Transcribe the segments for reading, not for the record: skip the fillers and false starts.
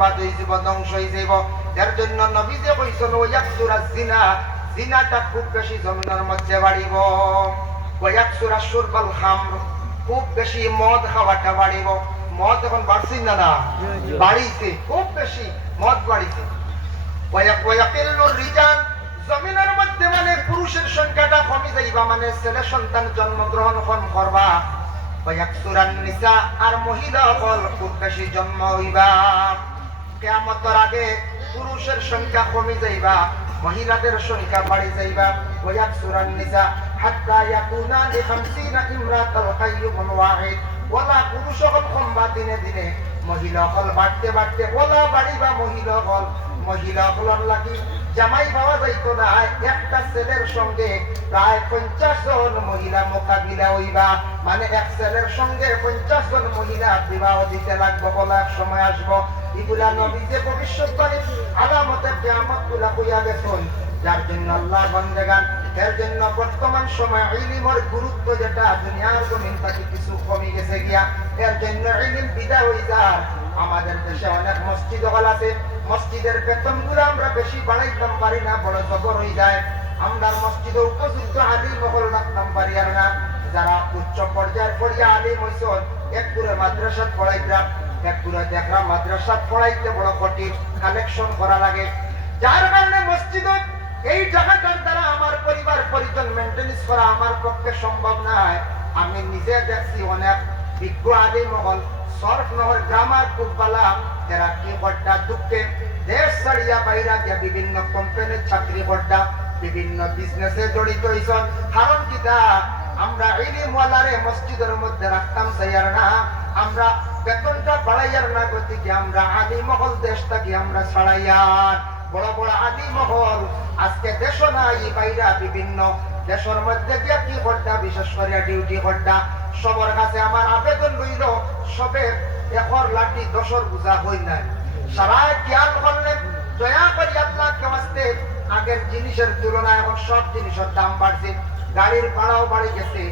বাদই জীবন ধ্বংস হয়ে যাইব। এর জন্য নবী যে কইছেন ওয়াকসুরা জিনা, জিনাটা খুব বেশি জমিনের মধ্যে বাড়িব। ওয়াকসুরা শুরবাল খামর, খুব বেশি মদ খাওয়াটা বাড়িব। মদ এখন বাড়ছে না, বাড়িছে, খুব বেশি মদ বাড়িছে। ওয়াকিল্লুর রিজাল, জমিনের মধ্যে মানে পুরুষের সংখ্যাটা কমে যাইবা, মানে ছেলে সন্তান জন্মগ্রহণ কম করবা। ওয়াকসুরান নিসা, আর মহিলা হল খুব বেশি জন্ম হইবা। কিয়ামতের আগে পুরুষের সংখ্যা কমে যাইবা, মহিলাদের সংখ্যা বাড়ি যাইবা। ওয়াকসুরান নিসা হাত্তা ইয়াকুনা লি50 ইমরাতাল কাইয়ুমুন ওয়াহিদ, ওলা পুরুষ হল কমবা দিনে দিনে, মহিলা হল বাড়তে বাড়তে ওলা বাড়িবা মহিলা হল। মহিলা হলর লাগি জামাই পাওয়া যাইতো না, একটা ছেলের সঙ্গে প্রায় 50 জন মহিলা মোকাবিলা হইবা, মানে এক ছেলের সঙ্গে 50 জন মহিলা বিবাহ দিতে লাগবে বলা এক সময় আসবো। এগুলা নবী যে ভবিষ্যৎবাণী আলামতে কিয়ামত গুলা কইয়া গেছেন। যার জন্য আল্লাহ বান্দাগান, এর জন্য বর্তমান সময় ইলমের গুরুত্ব যেটা দুনিয়ার জমিন থেকে কিছু কমে গেছে গিয়া, এর জন্য ইলম বিদায় হয়ে যায়। আমাদের দেশে অনেক মসজিদ হল আছে, মসজিদের বেতনগুলো আমরা বেশি বাড়াইতাম পারি না, বড় জবর হয়ে যায়। আমরা মসজিদে উপযুক্ত আলিম হল রাখতাম পারি আর না। যারা উচ্চ পর্যায়ের পড়িয়া আলিম হইছেন, এক করে মাদ্রাসা পড়াইতাম, এক করে দেখলাম মাদ্রাসা পড়াইতে বড় কঠিন, কালেকশন করা লাগে। যার কারণে মসজিদ এই টাকাটার দ্বারা আমার পরিবার পরিজন মেনটেনেন্স করা আমার পক্ষে সম্ভব নয়। আমি নিজে দেখছি অনেক বিজ্ঞ আলিম হল সরফ নহর গ্রামার কুব্বালা, যারা কি বড্ডা দুঃখে দেশ ছাড়িয়া বাইরা গিয়া বিভিন্ন কোম্পানির চাকরি বড্ডা, বিভিন্ন বিজনেসে জড়িত হইছেন। কারণ কিটা, আমরা ইলমওয়ালারে মসজিদের মধ্যে রাখতাম চাইয়ার না, আমরা বেতনটা বাড়াইয়ার না, গতিকে আমরা আলিম হল দেশটাকে আমরা ছাড়াইয়ার। বড় বড় আলিম হল আজকে দেশ নাই, বাইরা বিভিন্ন দেশের মধ্যে গিয়া কি বড্ডা, বিশেষ করে ডিউটি বড্ডা। সবার কাছে আমার আবেদন রইল, সবে একর লাঠি 10 বুঝা হই নাই। সারা খেয়াল করলেন, দয়া করি আপনাকে বাঁচতে, আগের জিনিসের তুলনায় এখন সব জিনিসের দাম বাড়ছে, গাড়ির ভাড়াও বাড়ি গেছে,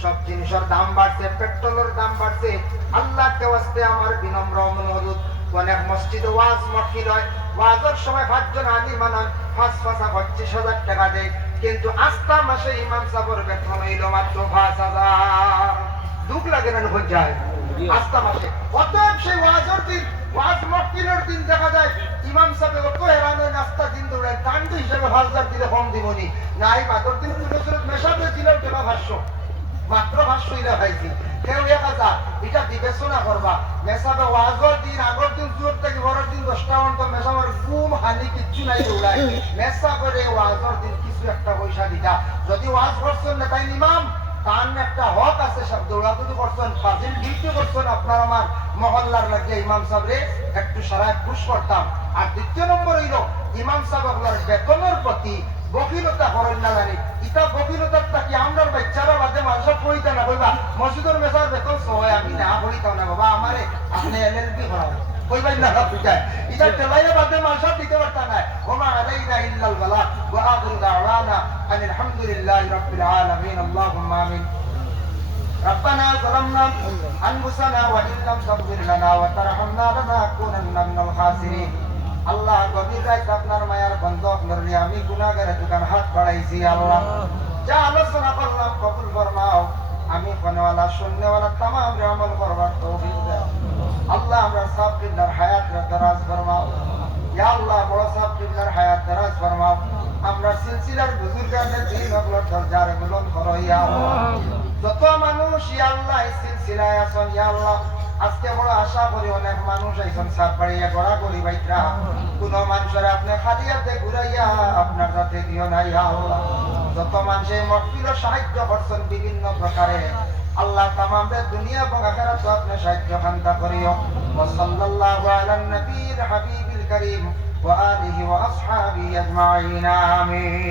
সব জিনিসের দাম বাড়ছে, পেট্রোলের দাম বাড়ছে। আল্লাহকে বাঁচতে আমার বিনম্র অনুরোধ, অনেক মসজিদে ওয়াজ মাহফিল হয়, ওয়াজের সময় 5 জন আলিম আনান, 25,000 টাকা দেয়, কিন্তু আস্থা মাসে ইমাম সাহেবের বেতন হইল মাত্র 5,000। দুঃখ লাগে না যায় আস্থা মাসে। অতএব সেই ওয়াজের দিন, ওয়াজ মাহফিলের দিন দেখা যায় ইমাম সাহেব অত হেরান হয়, নাস্তা দিন দৌড়ায়, দান তো হিসেবে 5,000 দিলে কম দিবনি নাই। বাদর দিন পুরোসুরত মেশাবে দিলেও কেন 500, মাত্র 500 ইলা পাইছি, কেউ 1,000। এটা বিবেচনা করবা। মেশাবে ওয়াজের দিন, আগের দিন জোর থেকে বড় দিন 10টা অন্তর মেশাবার ঘুম হানি কিচ্ছু নাই দৌড়ায়, মেশা করে ওয়াজের দিন কিছু একটা পয়সা দিতা। যদি ওয়াজ করছেন না তাই ইমাম, তার একটা হক আছে, সব দৌড়াদৌড়ি করছেন, ফাজিল ডিউটি করছেন, আপনার আমার মহল্লার লাগিয়ে ইমাম সাহেবরে একটু সারায় খুশ করতাম। আর দ্বিতীয় নম্বর হইল ইমাম সাহেব আপনার বেতনের প্রতি বকিলতা করেন না জানি। ইটা বকিলতার থাকি আমরা বাচ্চারা বাদে মানুষের পড়িতে না বলবা মসজিদের মেসার বেতন সহায়, আমি না পড়িতাম না বাবা, আমারে আপনি এলএলবি করাবেন কইবাই না বুঝায়। ইটা তেলাইয়া বাদে মানুষের দিতে পারতা না। ওমা আলাইনা ইল্লাল বালাগ ওয়া আখিরু দাওয়ানা আনিল হামদুলিল্লাহি রাব্বিল আলামিন। আল্লাহুম্মা আমিন। ربنا ظلمنا أنفسنا وإن لم تغفر لنا وترحمنا لنكونن من الخاسرين। আল্লাহ গভীর রাত আপনার মায়ার বন্ধ, আপনার আমি গুনাহগারের দোকান হাত বাড়াইছি। আল্লাহ যা আলোচনা করলাম কবুল ফরমাও, আমি কোনওয়ালা শূন্যওয়ালা তামাম আমল করবার তৌফিক দাও। আল্লাহ আমরা সব কিবলার হায়াত দারাজ ফরমাও। ইয়া আল্লাহ বড় সব কিবলার হায়াত দারাজ ফরমাও। আমরা সিলসিলার বুজুর্গানের দিন অগলর দরজার বুলন্দ করো ইয়া আল্লাহ। যত মানুষ ইয়া আল্লাহ এই সিলসিলায় আছেন ইয়া আল্লাহ, আজকে বড় আশা করি অনেক মানুষ আইছেন সাত বাড়িয়া গড়া গড়ি বাইতরা, কোন মানুষের আপনি খালি হাতে ঘুরাইয়া আপনার সাথে দিও না ইয়া আল্লাহ। যত মানুষে মহফিলও সাহায্য করছেন বিভিন্ন প্রকারে, আল্লাহ তামাম দুনিয়া এবং আখিরাতে আপনি সাহায্য কামনা করিও। ওয়া সাল্লাল্লাহু আলান নবীর হাবিবিল কারীম ওয়া আলিহি ওয়া আসহাবিহি আজমাইন। আমিন।